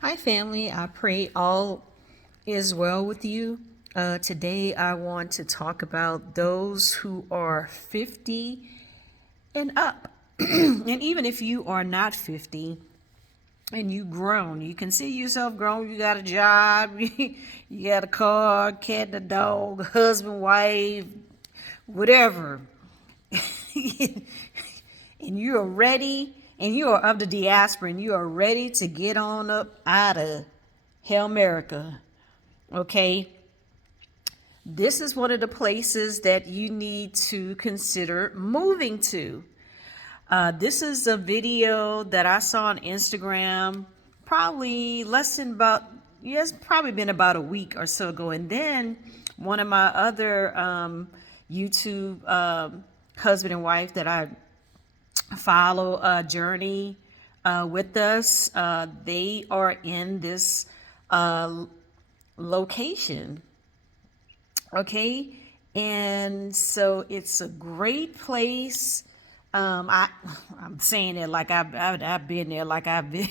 Hi, family. I pray all is well with you. Today, I want to talk about those who are 50 and up. And even if you are not 50 and you grown, you can see yourself grown. You got a job, you got a car, cat, and a dog, husband, wife, whatever. And you are ready, and you are of the diaspora, and you are ready to get on up out of Hell America. Okay, this is one of the places that you need to consider moving to. This is a video that I saw on Instagram, probably less than about, yeah, it's probably been about a week or so ago. And then one of my other YouTube husband and wife that I follow a journey with us, they are in this location. Okay, and so it's a great place. I'm saying it like I've been there, like I've been.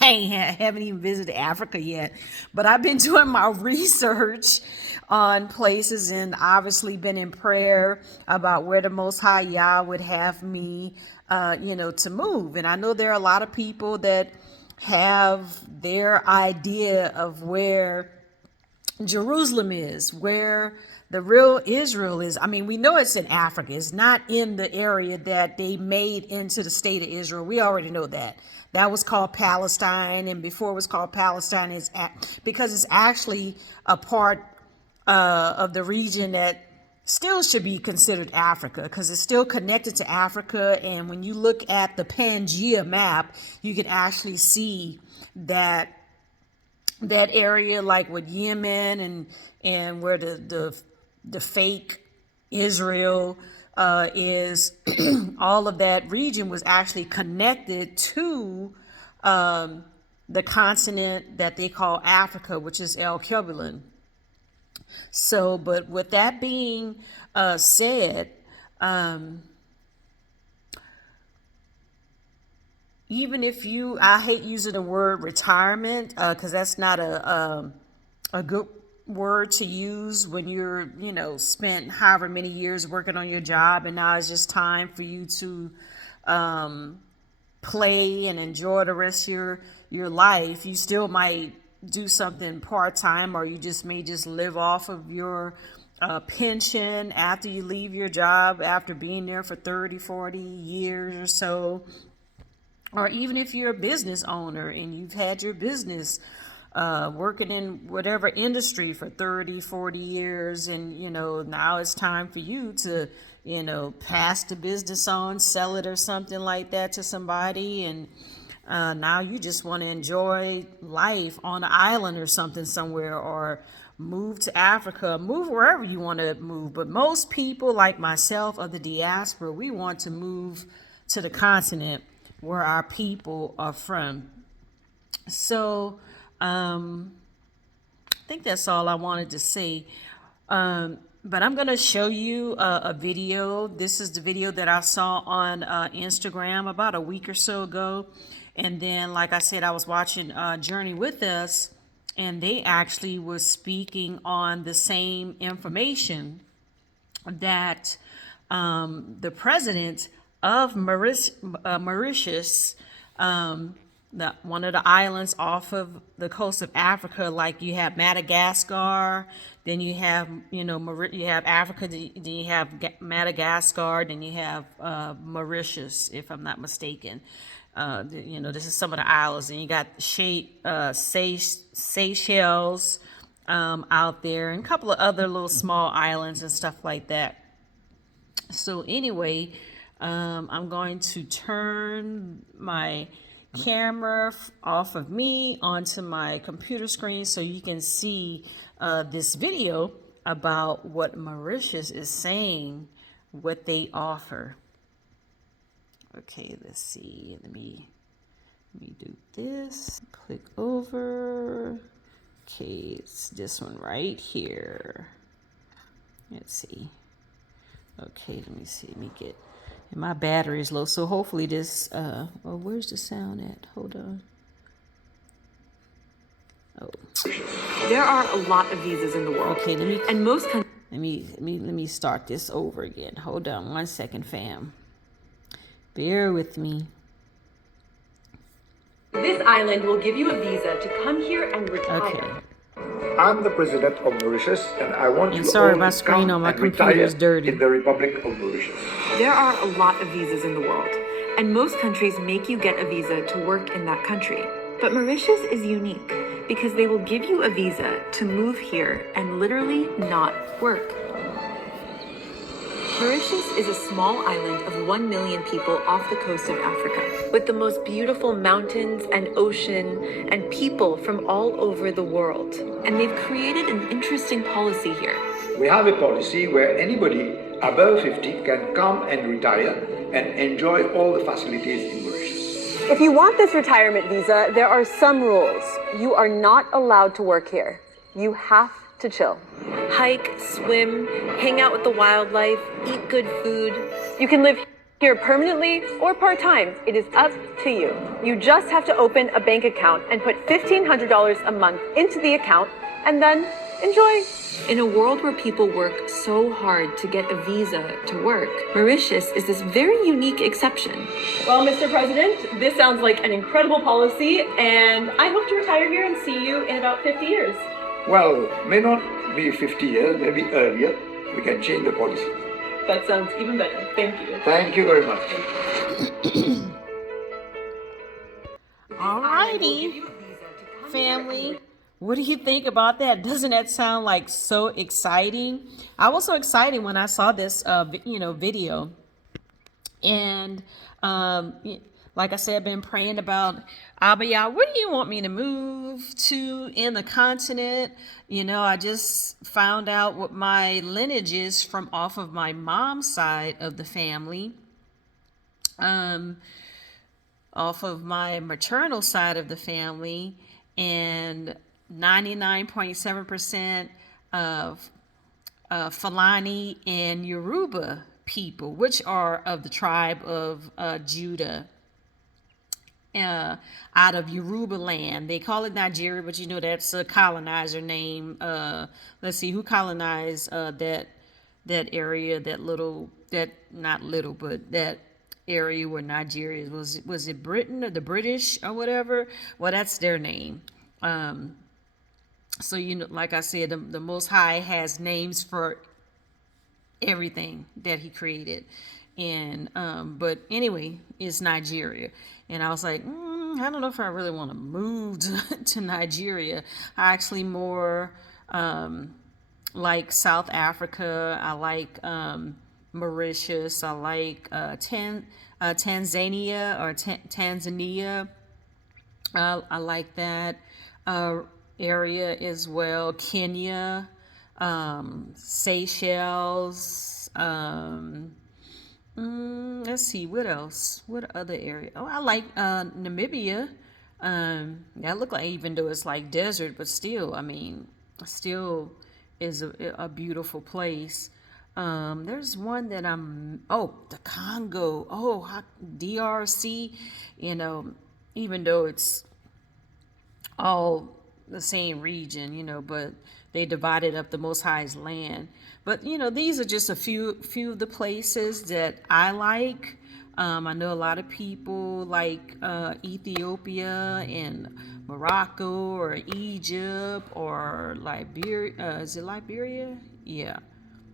Haven't even visited Africa yet, but I've been doing my research on places and obviously been in prayer about where the Most High Yah would have me, to move. And I know there are a lot of people that have their idea of where Jerusalem is, where the real Israel is. I mean, we know it's in Africa. It's not in the area that they made into the state of Israel. We already know that. That was called Palestine, and before it was called Palestine, because it's actually a part of the region that still should be considered Africa because it's still connected to Africa. And when you look at the Pangea map, you can actually see that area, like with Yemen and where the fake Israel is, all of that region was actually connected to the continent that they call Africa, which is El Cubulan. So, but with that being said, even if you, I hate using the word retirement because that's not a good word to use when you're, spent however many years working on your job, and now it's just time for you to play and enjoy the rest of your life. You still might do something part-time, or you just may just live off of your pension after you leave your job after being there for 30, 40 years or so. Or even if you're a business owner and you've had your business working in whatever industry for 30, 40 years, and now it's time for you to pass the business on, sell it or something like that to somebody, and now you just want to enjoy life on an island or something somewhere, or move to Africa, move wherever you want to move. But most people like myself of the diaspora, we want to move to the continent where our people are from. So I think that's all I wanted to say. But I'm going to show you a video. This is the video that I saw on Instagram about a week or so ago. And then, like I said, I was watching Journey with Us, and they actually was speaking on the same information that the president of Mauritius, one of the islands off of the coast of Africa, like you have Madagascar, then you have you have Africa, then you have Madagascar, then you have Mauritius, if I'm not mistaken. This is some of the islands, and you got Seychelles out there, and a couple of other little small islands and stuff like that. So anyway, I'm going to turn my camera off of me onto my computer screen so you can see this video about what Mauritius is saying, what they offer. Okay, let's see. Let me do this. Click over. Okay, it's this one right here. Let's see. Okay, let me see. Let me get. And my battery is low, so hopefully this. Where's the sound at? Hold on. Oh, There are a lot of visas in the world. okay. And most countries. Let me start this over again. Hold on 1 second, fam. Bear with me. This island will give you a visa to come here and retire. Okay. I'm the president of Mauritius, and I want And you sorry, all my to screen come on my and computer retire is dirty. in the Republic of Mauritius. There are a lot of visas in the world, and most countries make you get a visa to work in that country. But Mauritius is unique because they will give you a visa to move here and literally not work. Mauritius is a small island of 1 million people off the coast of Africa, with the most beautiful mountains and ocean and people from all over the world. And they've created an interesting policy here. We have a policy where anybody above 50 can come and retire and enjoy all the facilities in Mauritius. If you want this retirement visa, there are some rules. You are not allowed to work here. You have to chill. Hike, swim, hang out with the wildlife, eat good food. You can live here permanently or part-time. It is up to you. You just have to open a bank account and put $1,500 a month into the account and then enjoy. In a world where people work so hard to get a visa to work, Mauritius is this very unique exception. Well, Mr. President, this sounds like an incredible policy, and I hope to retire here and see you in about 50 years. Well, may not be 50 years, maybe earlier. We can change the policy. That sounds even better. Thank you. Thank you very much. Alrighty, family. What do you think about that? Doesn't that sound like so exciting? I was so excited when I saw this, video. And like I said, I've been praying about, Abaya, where do you want me to move to in the continent? I just found out what my lineage is from off of my mom's side of the family. Off of my maternal side of the family, and 99.7% of Fulani and Yoruba people, which are of the tribe of Judah, out of Yoruba land. They call it Nigeria, but that's a colonizer name. Let's see, who colonized that area, that area where Nigeria was it Britain or the British or whatever? Well, that's their name. So like I said, the Most High has names for everything that He created, and but anyway, it's Nigeria. And I was like, I don't know if I really want to move to Nigeria. I actually more like South Africa. I like Mauritius. I like Tanzania or Tanzania. I like that area as well. Kenya, Seychelles. Let's see, what else? What other area? Oh, I like Namibia. That look like, even though it's like desert, but still, still is a beautiful place. There's one that the Congo. DRC, even though it's all the same region, but they divided up the Most High's land. But, these are just a few of the places that I like. I know a lot of people like Ethiopia and Morocco or Egypt or Liberia. Is it Liberia? Yeah.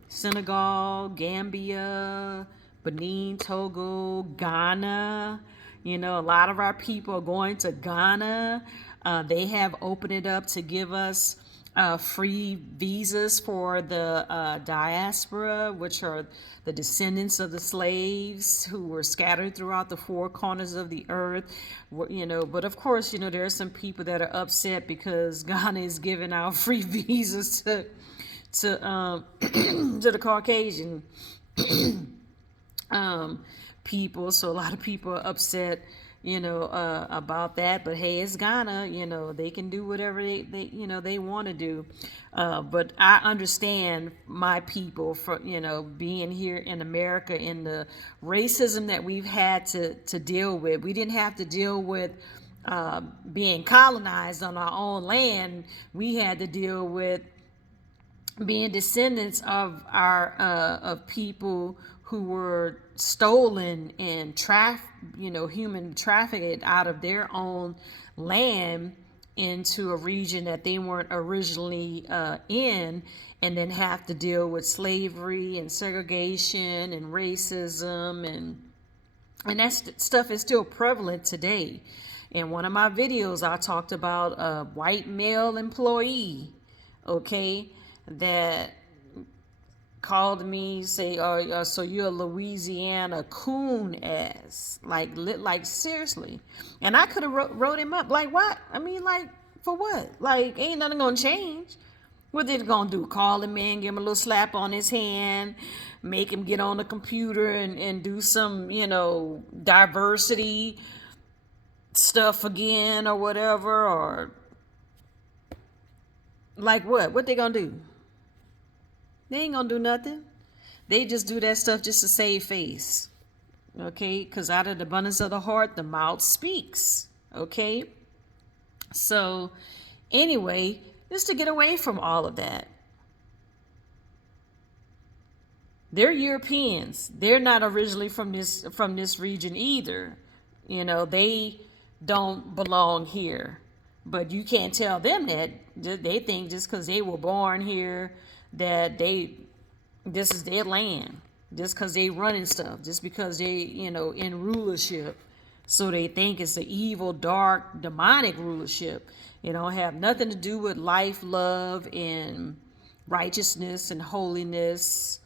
Senegal, Gambia, Benin, Togo, Ghana. A lot of our people are going to Ghana. They have opened it up to give us free visas for the diaspora, which are the descendants of the slaves who were scattered throughout the four corners of the earth. But of course, there are some people that are upset because Ghana is giving out free visas to the Caucasian people. So a lot of people are upset, about that. But hey, it's Ghana. They can do whatever they want to do. But I understand my people for being here in America and the racism that we've had to deal with. We didn't have to deal with being colonized on our own land, we had to deal with being descendants of our of people who were stolen and human trafficked out of their own land into a region that they weren't originally in, and then have to deal with slavery and segregation and racism, and that stuff is still prevalent today. In one of my videos, I talked about a white male employee, okay, that called me, say, "Oh, so you're a Louisiana coon ass?" Like seriously. And I could have wrote him up. Like, what? I mean, like, for what? Like, ain't nothing gonna change. What they gonna do? Call him in, give him a little slap on his hand, make him get on the computer and do some, diversity stuff again or whatever? Or like what? What they gonna do? They ain't gonna do nothing. They just do that stuff just to save face. Okay? Because out of the abundance of the heart, the mouth speaks. Okay? So, anyway, just to get away from all of that. They're Europeans. They're not originally from this region either. They don't belong here. But you can't tell them that. They think just because they were born here that this is their land. Just because they running stuff. Just because they, in rulership. So they think it's an evil, dark, demonic rulership. It don't have nothing to do with life, love, and righteousness and holiness.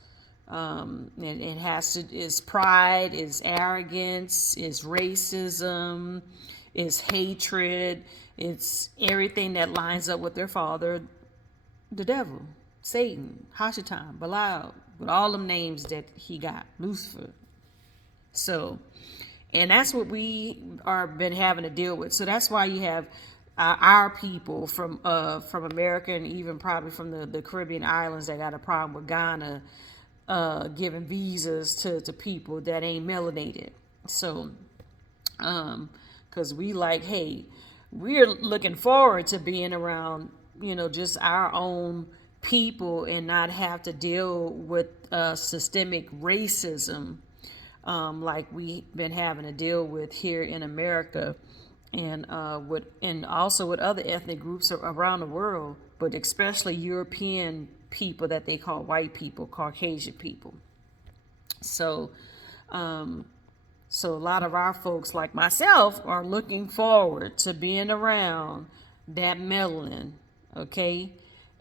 It has to, is pride, is arrogance, is racism, is hatred. It's everything that lines up with their father, the devil, Satan, Hashatan, Belial, with all them names that he got, Lucifer. So, and that's what we are been having to deal with. So that's why you have our people from America, and even probably from the Caribbean islands, that got a problem with Ghana giving visas to people that ain't melanated. So, because we like, hey, we're looking forward to being around, just our own people and not have to deal with systemic racism like we've been having to deal with here in America, and also with other ethnic groups around the world, but especially European people that they call white people, Caucasian people. So, so a lot of our folks, like myself, are looking forward to being around that melanin, okay,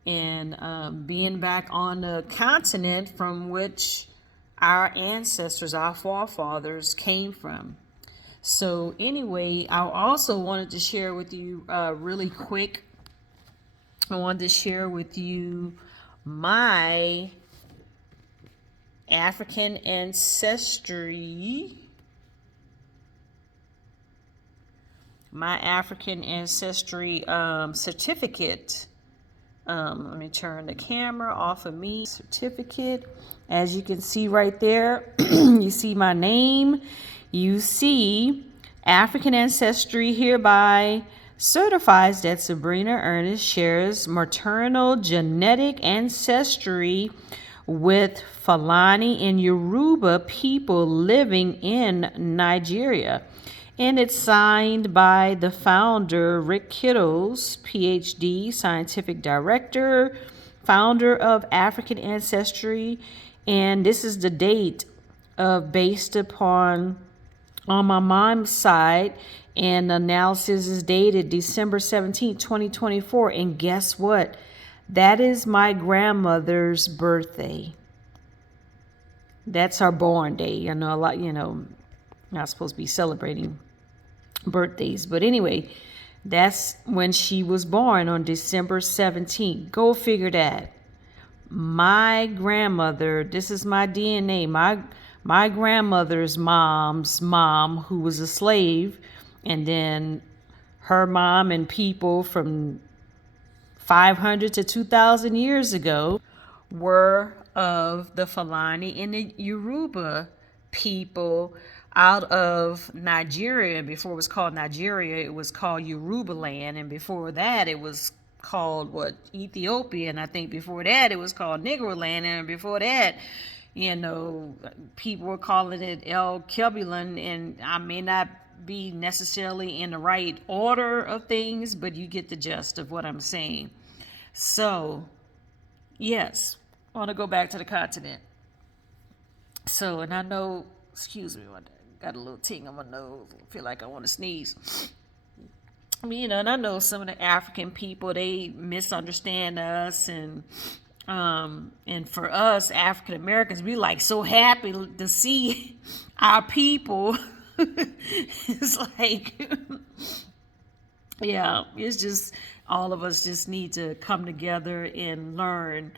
and being back on the continent from which our ancestors, our forefathers, came from. So anyway, I also wanted to share with you really quick. I wanted to share with you my African ancestry. My African ancestry certificate. Let me turn the camera off of me. Certificate. As you can see right there, you see my name. You see African ancestry hereby certifies that Sabrina Ernest shares maternal genetic ancestry with Fulani and Yoruba people living in Nigeria. And it's signed by the founder, Rick Kittles, PhD, scientific director, founder of African Ancestry. And this is the date based upon, on my mom's side, and the analysis is dated December 17, 2024. And guess what? That is my grandmother's birthday. That's her born day. I know a lot, not supposed to be celebrating birthdays. But anyway, that's when she was born, on December 17th. Go figure that. My grandmother, this is my DNA. My grandmother's mom's mom, who was a slave, and then her mom and people from 500 to 2,000 years ago were of the Fulani and the Yoruba people out of Nigeria. Before it was called Nigeria, it was called Yoruba land, and before that it was called Ethiopia, and I think before that it was called Negro land, and before that, people were calling it El Kebulan, and I may not be necessarily in the right order of things, but you get the gist of what I'm saying. So, yes, I want to go back to the continent. So, and I know, excuse me, I got a little ting on my nose. I feel like I want to sneeze. And I know some of the African people, they misunderstand us, and for us African Americans, we like so happy to see our people. It's like, yeah, it's just all of us just need to come together and learn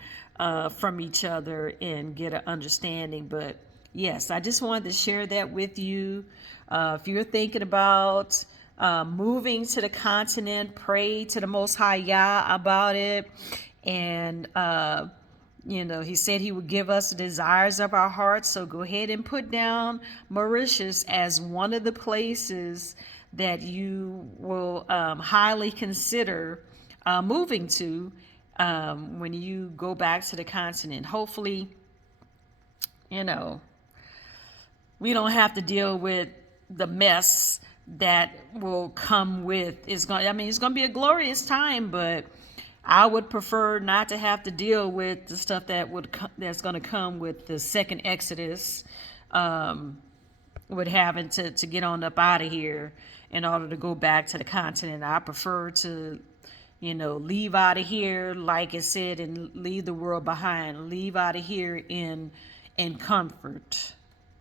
from each other and get an understanding. But yes, I just wanted to share that with you. If you're thinking about moving to the continent, pray to the Most High Yah about it. And, he said he would give us the desires of our hearts. So go ahead and put down Mauritius as one of the places that you will highly consider moving to when you go back to the continent. Hopefully, we don't have to deal with the mess that will come with. It's going to be a glorious time, but I would prefer not to have to deal with the stuff that's going to come with the second Exodus, with having to get on up out of here in order to go back to the continent. I prefer to, leave out of here, like it said, and leave the world behind. Leave out of here in comfort,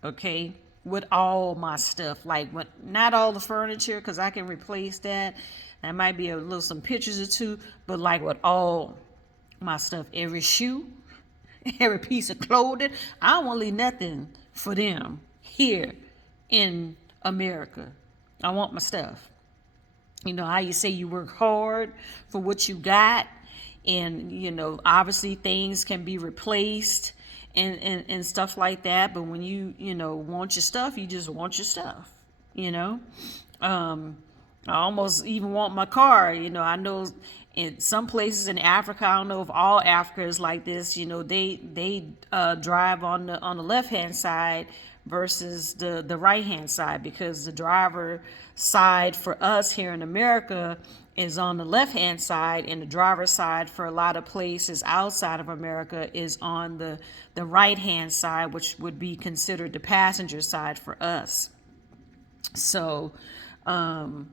okay? With all my stuff, not all the furniture, because I can replace that. That might be some pictures or two, but with all my stuff, every shoe, every piece of clothing, I don't want to leave nothing for them here in America. I want my stuff. How you say you work hard for what you got, and obviously things can be replaced and stuff like that, but when you want your stuff, you just want your stuff. I almost even want my car. I know in some places in Africa, I don't know if all Africa is like this, they drive on the left hand side versus the right hand side, because the driver side for us here in America is on the left hand side, and the driver's side for a lot of places outside of America is on the right hand side, which would be considered the passenger side for us. So I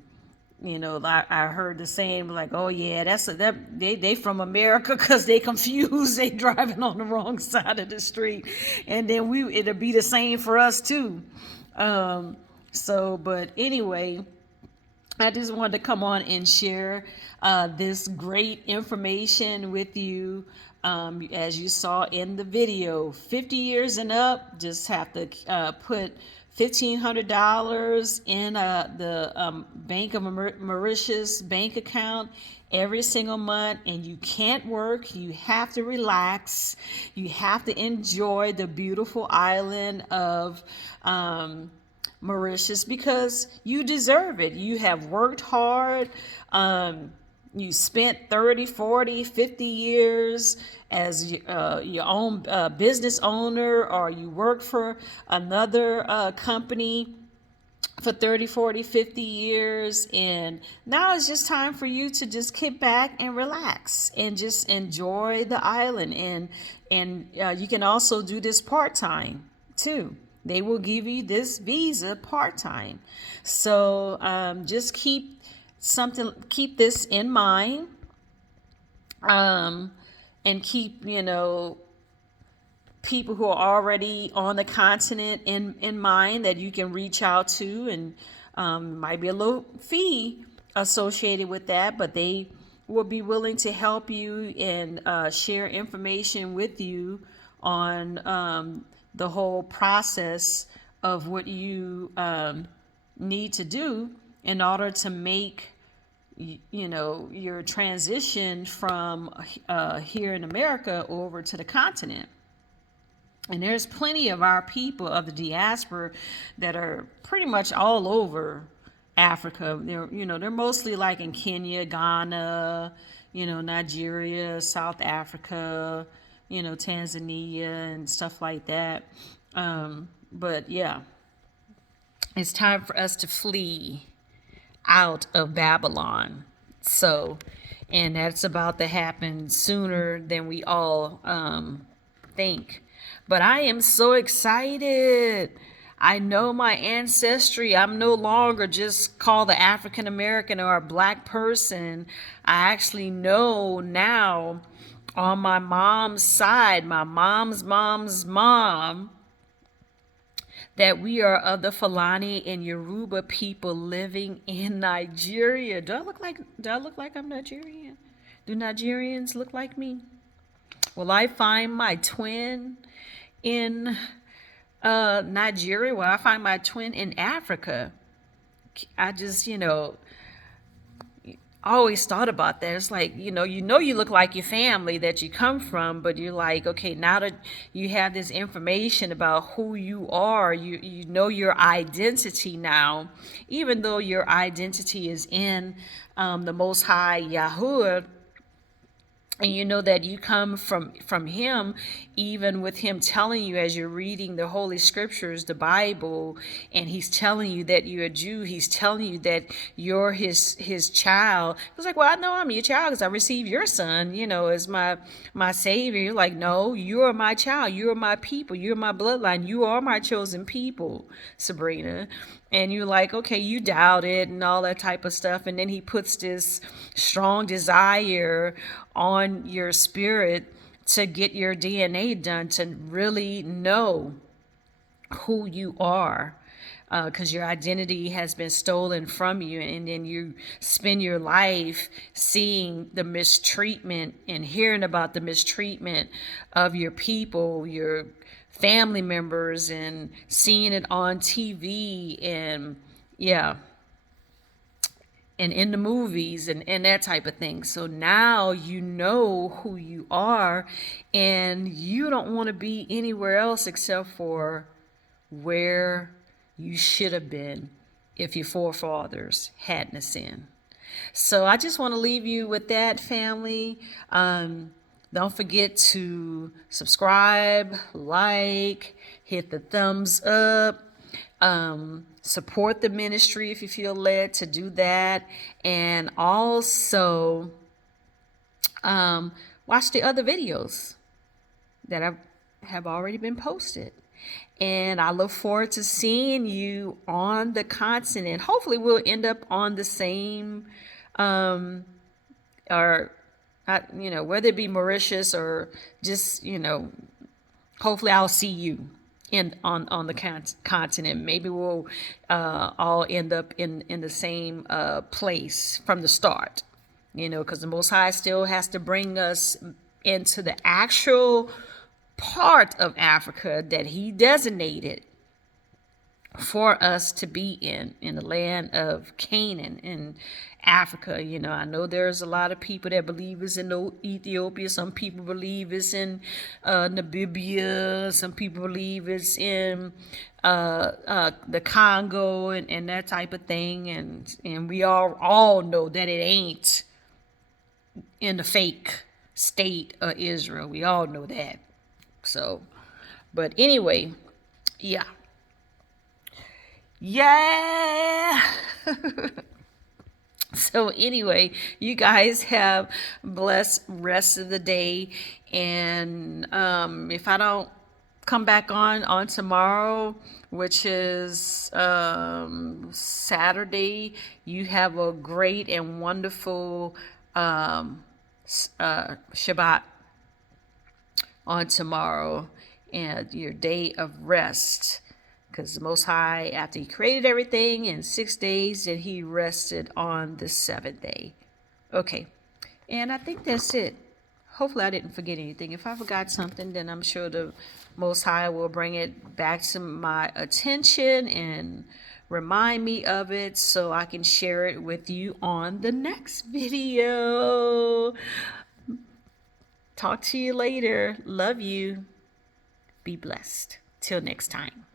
heard the saying like, oh yeah, they from America, because they confused, they driving on the wrong side of the street, and then it'll be the same for us too. But anyway, I just wanted to come on and share this great information with you. As you saw in the video, 50 years and up, just have to put $1,500 in the Bank of Mauritius bank account every single month, and you can't work. You have to relax. You have to enjoy the beautiful island of Mauritius, because you deserve it. You have worked hard. You spent 30, 40, 50 years as your own business owner, or you work for another company for 30, 40, 50 years. And now it's just time for you to just kick back and relax and just enjoy the island. And you can also do this part-time too. They will give you this visa part-time. So just keep this in mind, and keep people who are already on the continent in mind that you can reach out to, and might be a little fee associated with that, but they will be willing to help you and share information with you on the whole process of what you need to do in order to make your transition from here in America over to the continent. And there's plenty of our people of the diaspora that are pretty much all over Africa. They're mostly like in Kenya, Ghana, Nigeria, South Africa, Tanzania and stuff like that. But yeah, it's time for us to flee out of Babylon. So, and that's about to happen sooner than we all think. But I am so excited. I know my ancestry. I'm no longer just called the African American or a black person. I actually know now on my mom's side, my mom's mom, that we are of the Fulani and Yoruba people living in Nigeria. Do I look like I'm Nigerian? Do Nigerians look like me? Will I find my twin in Nigeria? Will I find my twin in Africa? I just, always thought about that. It's like, you look like your family that you come from, but you're like, okay, now that you have this information about who you are, you know your identity now, even though your identity is in the Most High Yahuwah, and you know that you come from him, even with him telling you as you're reading the Holy Scriptures, the Bible, and he's telling you that you're a Jew. He's telling you that you're his child. It's like, well, I know I'm your child because I received your son, as my savior. You're like, no, you are my child. You are my people. You're my bloodline. You are my chosen people, Sabrina. And you're like, okay, you doubt it and all that type of stuff. And then he puts this strong desire on your spirit to get your DNA done, to really know who you are, because your identity has been stolen from you. And then you spend your life seeing the mistreatment and hearing about the mistreatment of your people, your family members, and seeing it on TV and and in the movies and that type of thing. So now you know who you are, and you don't want to be anywhere else except for where you should have been if your forefathers hadn't sinned. So I just want to leave you with that, family. Don't forget to subscribe, like, hit the thumbs up. Support the ministry if you feel led to do that. And also watch the other videos that have already been posted. And I look forward to seeing you on the continent. Hopefully we'll end up on the same, whether it be Mauritius or just, hopefully I'll see you on the continent. Maybe we'll all end up in the same place from the start, because the Most High still has to bring us into the actual part of Africa that he designated for us to be in the land of Canaan in Africa. I know there's a lot of people that believe it's in Ethiopia. Some people believe it's in Namibia. Some people believe it's in the Congo and that type of thing. And we all know that it ain't in the fake state of Israel. We all know that. So, but anyway, yeah. So anyway, you guys have a blessed rest of the day. And if I don't come back on tomorrow, which is Saturday, you have a great and wonderful Shabbat on tomorrow and your day of rest. Because the Most High, after he created everything in 6 days, that he rested on the seventh day. Okay. And I think that's it. Hopefully I didn't forget anything. If I forgot something, then I'm sure the Most High will bring it back to my attention and remind me of it so I can share it with you on the next video. Talk to you later. Love you. Be blessed. Till next time.